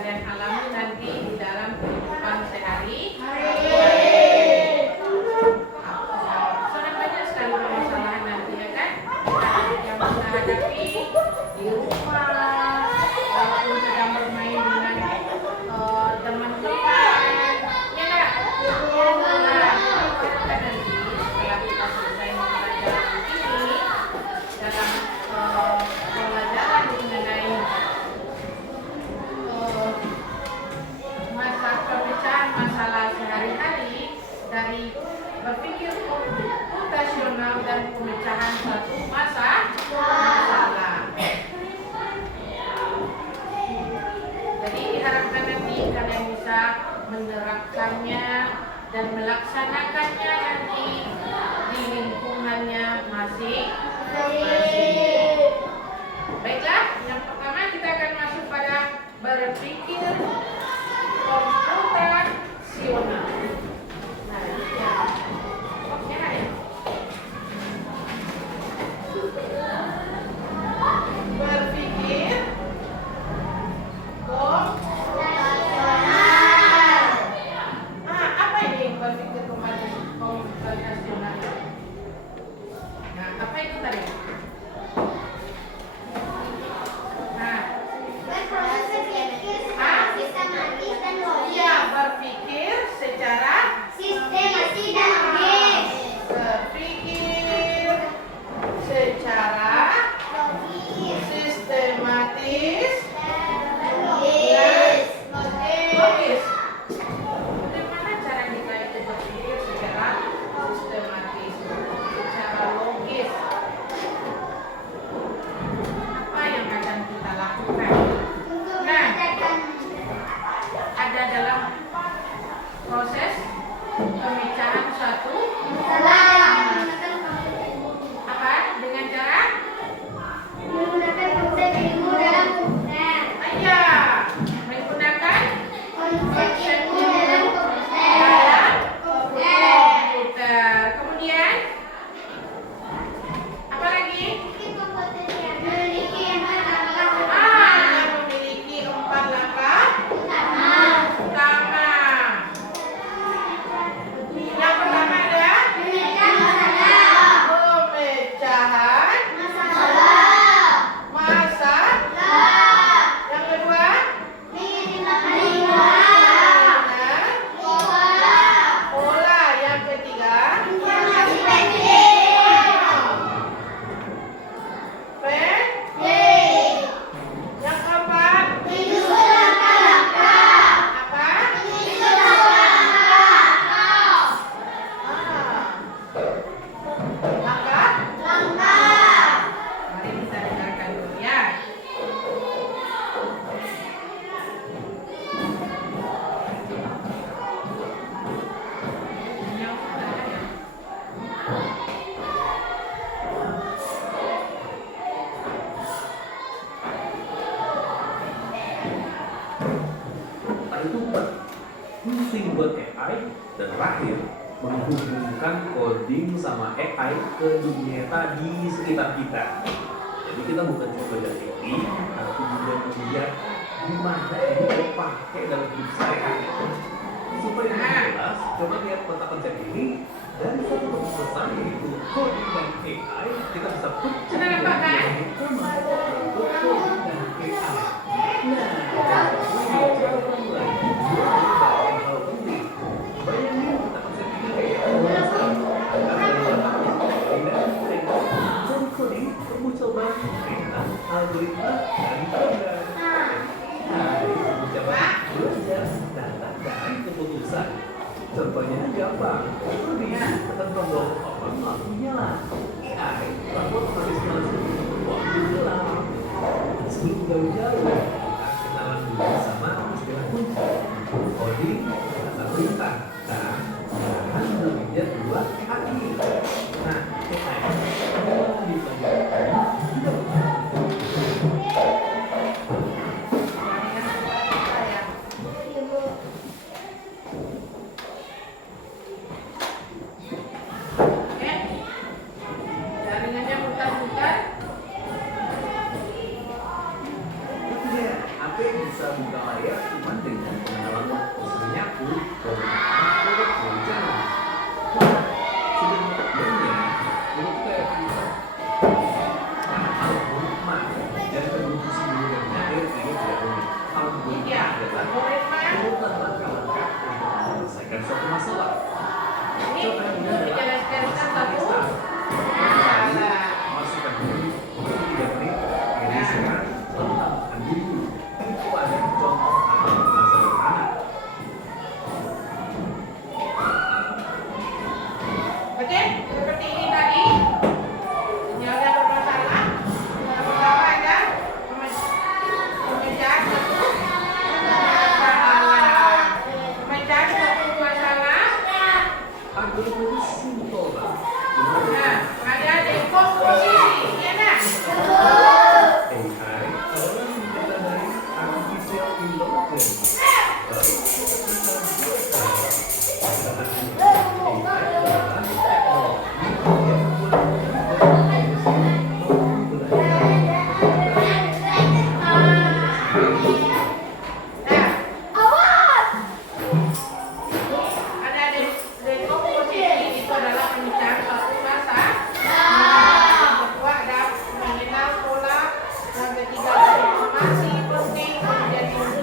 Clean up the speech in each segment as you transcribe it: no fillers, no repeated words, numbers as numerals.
kalian alami nanti di dalam kehidupan sehari-hari. Sangat banyak sekali permasalahan nanti, ya kan? Yang kita hadapi di rumah, walaupun sedang bermain dengan teman-teman, ya nggak? Nah, kita nanti setelah kita selesai mempelajari ini dalam pembelajaran mengenai pemecahan masalah sehari-hari dari berpikir komputasional dan pemecahan suatu masalah. Jadi diharapkan nanti kalian bisa menerapkannya dan melaksanakannya nanti di lingkungannya masing-masing. Baiklah, yang pertama kita akan masuk pada berpikir komputasional. Nah, ya. Oke, ya. Berpikir komputasional. Apa ini berpikir komputasional? Nah, apa itu tadi? Iya, berpikir secara sistematis dan logis. Berpikir secara sistematis dan logis. Bagaimana cara kita itu berpikir secara sistematis, secara logis? Apa yang akan kita lakukan? Ada dalam proses pemecahan suatu masalah. Apa? Dengan cara menggunakan konsep ilmu dalam komputer. Iya, menggunakan konsep ilmu dalam komputer. Kemudian apa lagi? Memiliki 4 langkah utama. Yang pertama ada pemecahan masalah. Yang kedua pola. Yang ketiga yang keempat langkah. Mari kita dengarkan dulu ya. Itu pusing buat AI dan terakhir menghubungkan coding sama AI ke dunia nyata di sekitar kita. Jadi kita bukan cuma belajar teori, tapi juga belajar gimana ini kita pakai dalam hidup sehari-hari. Supaya lebih jelas, coba lihat peta konsep ini dari satu topik besar yaitu coding dan AI. Kita bisa pecah Sudah nampak kan? coding dan AI. Nah, cara mulai yang hal penting. Bayangin peta konsep ini kayak dan coding perlu coba perintah, algoritma, dan program. Nah, coba belajar data dan keputusan. Contohnya gampang, lebih tekan tombol open lampu nyala. AI lampu otomatis nyala sebelum waktu gelap. Sebelum jauh-jauh, kenalan dulu sama istilah kunci, coding, kata perintah, dan bahan lebihnya 2 kaki. Nah, AI jaringannya putar-putar. Ada dekomposisi itu adalah pembicaraan suatu bahasa. Yang kedua ada mengenal pola, yang ketiga ada informasi penting, kemudian menyusun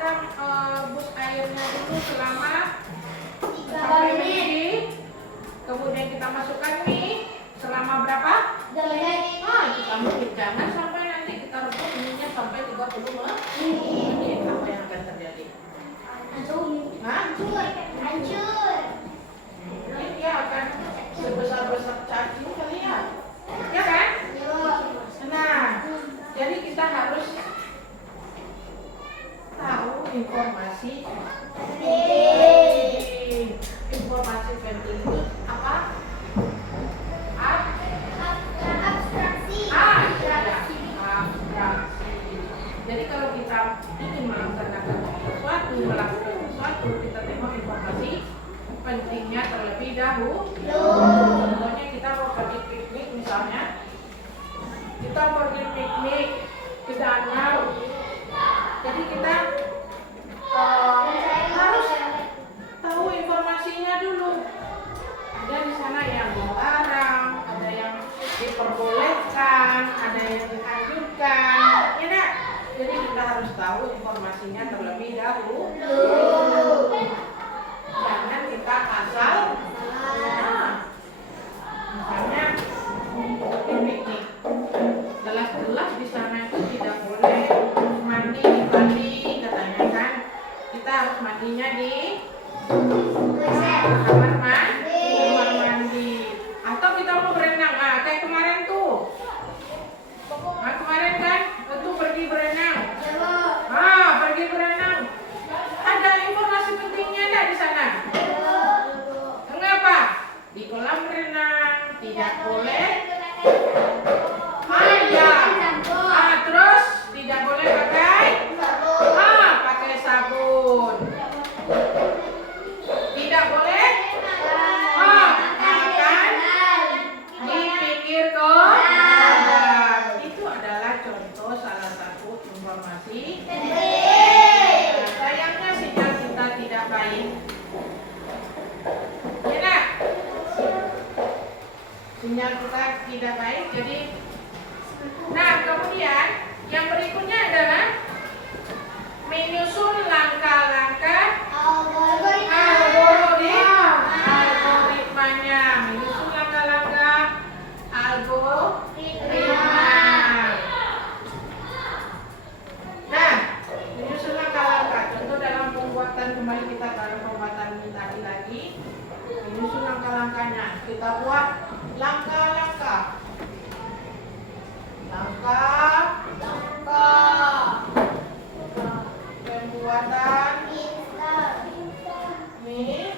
langkah bus airnya dulu selama 3 menit. Kemudian kita masukkan mie selama berapa? 2 menit. Kita mungkin jangan sampai nanti kita rebus minyak sampai 30 menit. Apa yang akan terjadi? Hancur. Mungkin dia akan sebesar-besar cacing kali ya. Ya kan? Nah, jadi kita harus tahu informasi penting. Informasi penting itu apa? Abstraksi. Jadi kalau kita ingin melaksanakan melakukan sesuatu, kita tengok informasi pentingnya terlebih dahulu. Contohnya kita mau pergi piknik misalnya, kita pergi piknik ke danau. Jadi kita harus tahu informasinya dulu. Ada di sana yang dilarang, ada yang diperbolehkan, ada yang dianjurkan, ya enggak? Jadi kita harus tahu informasinya terlebih dahulu. Jangan kita asal. Misalnya piknik, jelas-jelas di sana itu tidak boleh mandi di kali, katanya kan. Kita harus mandinya di kamar mandi. Atau kita mau berenang, kayak kemarin tuh. Kemarin kan itu pergi berenang. Pergi berenang. Ada informasi pentingnya enggak di sana? Mengapa? Di kolam renang tidak boleh. Terus tidak boleh pakai sabun. Tidak boleh makan di pinggir kolam. Itu adalah contoh salah satu informasi. Sayangnya sinyal kita tidak baik. Ya nak? Sinyal kita tidak baik, jadi kemudian yang berikutnya adalah menyusun langkah-langkah algoritmanya. Menyusun langkah-langkah algoritma. Menyusun langkah-langkah. Contoh dalam pembuatan, kembali kita dalam pembuatan tadi lagi. langkahnya. Kita buat langkah-langkah. Langkah pembuatan mie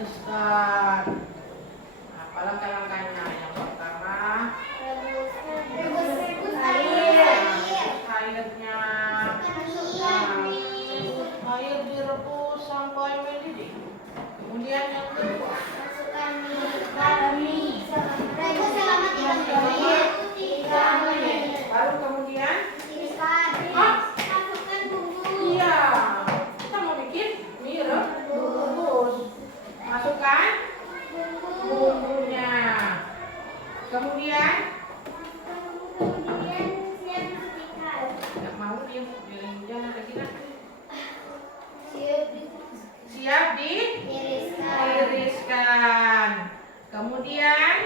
instan. Apa langkah-langkahnya? Yang pertama, airnya. Air direbus sampai mendidih. Kemudian yang kedua, baru kemudian iya, kita mau bikin mie rebus. Masukkan bumbunya. Kemudian nggak mau dia jangan lagi nanti. Siap diiriskan. Kemudian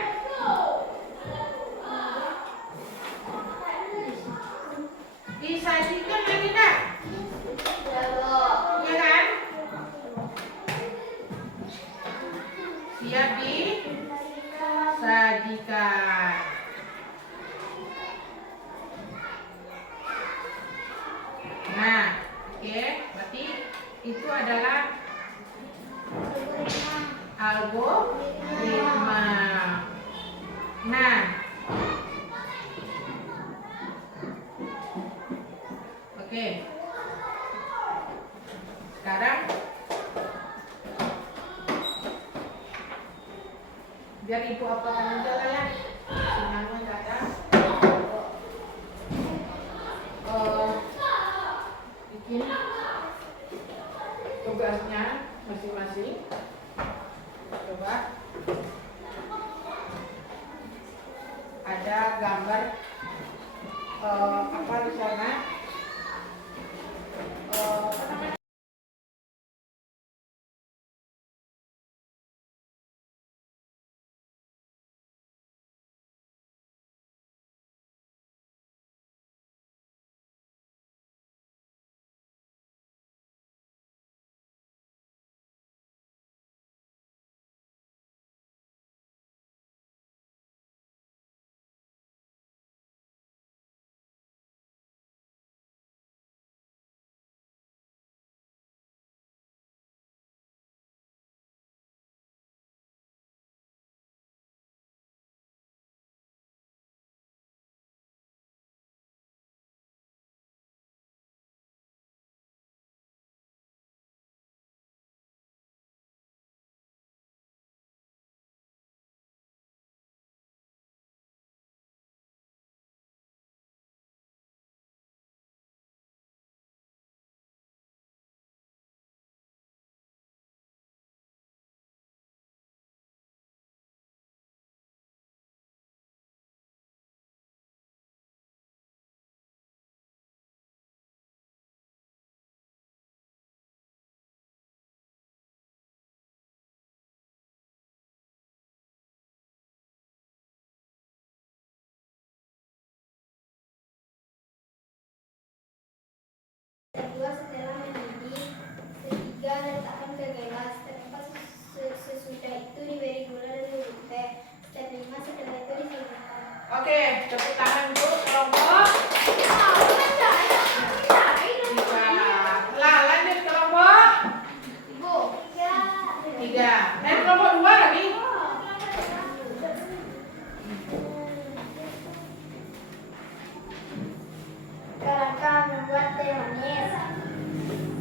disajikan lagi enggak? Ya kan? Siap disajikan. Nah, oke, berarti itu adalah algoritma. Nah, oke. Sekarang biar ibu apakan aja lah ya. Sinyalnya nggak ada. Bikin tugasnya masing-masing. Coba. Ada gambar apa di sana? Apa namanya? Kedua, setelah mendidih, ketiga letakkan ke gelas. Step 4, sesudah itu diberi gula dan bubuk teh. Step 5, setelah itu disediakan. Oke, tepuk tangan untuk kelompok 3. Lah, lanjut kelompok 3. Kelompok 2 lagi. Kerangka membuat teh manis.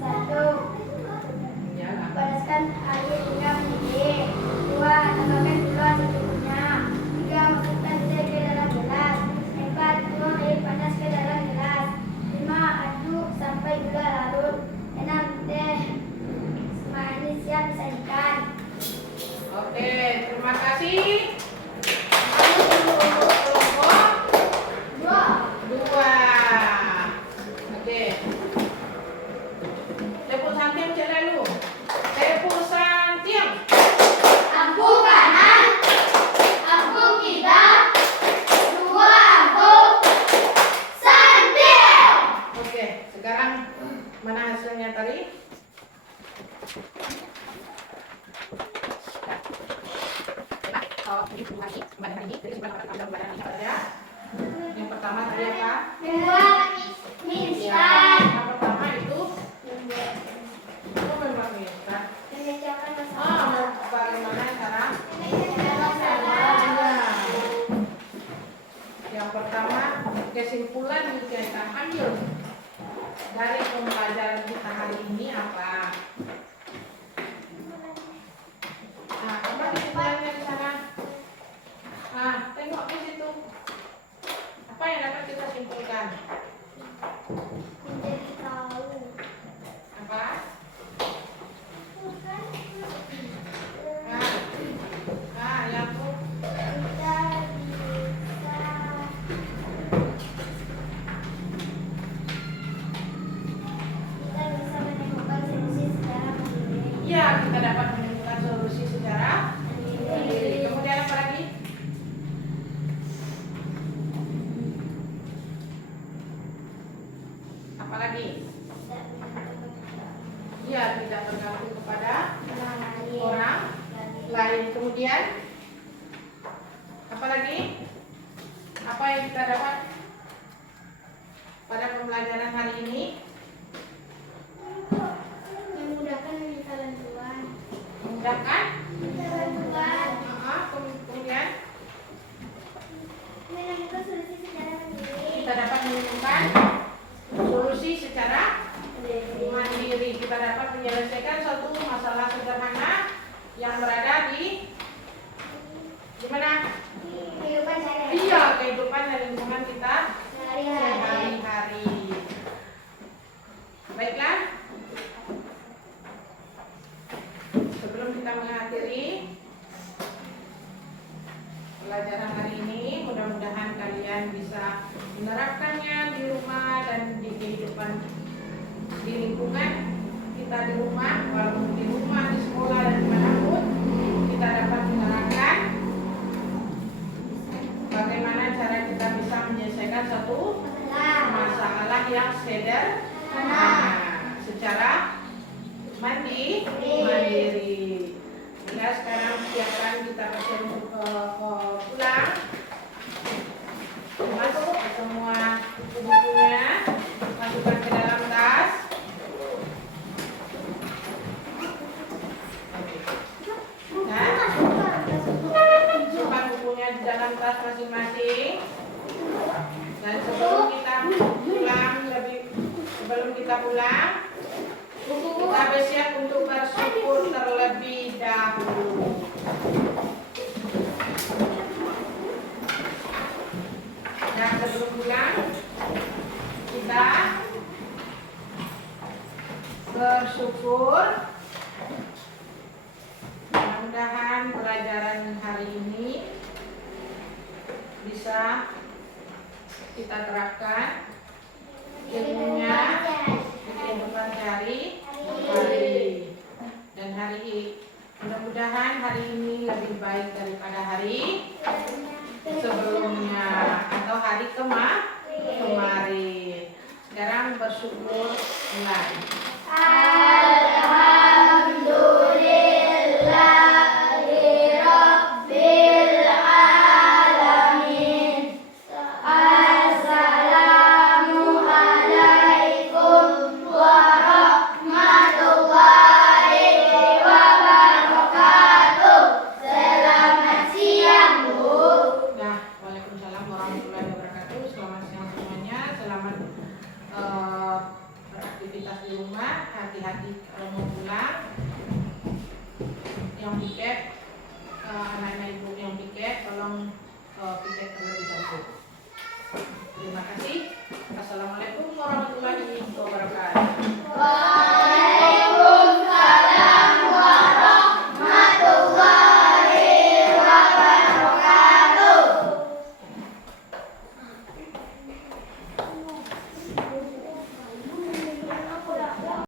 1. Ya, lah. Panaskan air hingga mendidih. 2. Tambahkan gula secukupnya. 3. Masukkan teh ke dalam gelas. 4. Tuang air panas ke dalam gelas. 5. Aduk sampai gula larut. 6. Teh manis siap disajikan. Oke, terima kasih. Lanjut kelompok 2. Oke. Tepuk santiam cek lalu. Tepuk santiam. Ampu kanan, ampu kita, 2 ampu santil. Oke, sekarang mana hasilnya tadi? Yang pertama tadi apa? Membuat instan. Yang pertama itu membuat mie instan. Mengerjakan Ah, masalah. bagaimana cara? Mengerjakan masalah. Yang pertama, kesimpulan yang kita ambil dari pembelajaran kita hari ini apa? Nah, coba kesimpulannya di sana. Nah, tengok di situ. Apa yang dapat kita simpulkan? Menjadi tahu. Apa? Nah, yang itu. Kita bisa menemukan solusi secara mandiri. Iya, kita dapat menemukan solusi secara mandiri. Kemudian apa lagi? Apa lagi? Tidak menemukan Iya, tidak bergantung kepada orang lain. orang lain. Kemudian apa lagi? Apa yang kita dapat pada pembelajaran hari ini? Memudahkan meminta bantuan. Memudahkan. Minta bantuan. Kemudian Menemukan solusi secara mandiri. kita dapat menemukan solusi secara mandiri. Kita dapat menyelesaikan suatu masalah sederhana yang berada di mana? Kehidupan sehari-hari. Iya, kehidupan dan lingkungan kita Sehari-hari. sehari-hari. Baiklah. Sebelum kita mengakhiri pelajaran hari ini, mudah-mudahan kalian bisa menerapkannya di rumah dan di kehidupan di lingkungan kita di rumah, walaupun di rumah, di sekolah dan dimanapun kita dapat menerapkan bagaimana cara kita bisa menyelesaikan suatu masalah yang sederhana secara mandiri. Ya, sekarang siapkan kita pasien pulang. Masuk semua buku-bukunya, masukkan ke dalam tas. Dan simpan bukunya di dalam tas masing-masing. Dan sebelum kita pulang, kita bersiap untuk bersyukur terlebih dahulu. Dan sebelum pulang, kita bersyukur. Mudah-mudahan pelajaran hari ini bisa kita terapkan ilmunya di kehidupan sehari-hari. Dan mudah-mudahan hari ini lebih baik daripada hari sebelumnya atau hari kemarin. Sekarang bersyukur mulai. Alhamdulillahirabbil alamin. Assalamualaikum warahmatullahi wabarakatuh. Selamat siang, Bu. Nah, waalaikumsalam warahmatullahi wabarakatuh. Selamat siang semuanya. Selamat beraktivitas di rumah. Hati-hati kalau mau pulang. Yang piket, anak-anak ibu yang piket, tolong piket terlebih dahulu.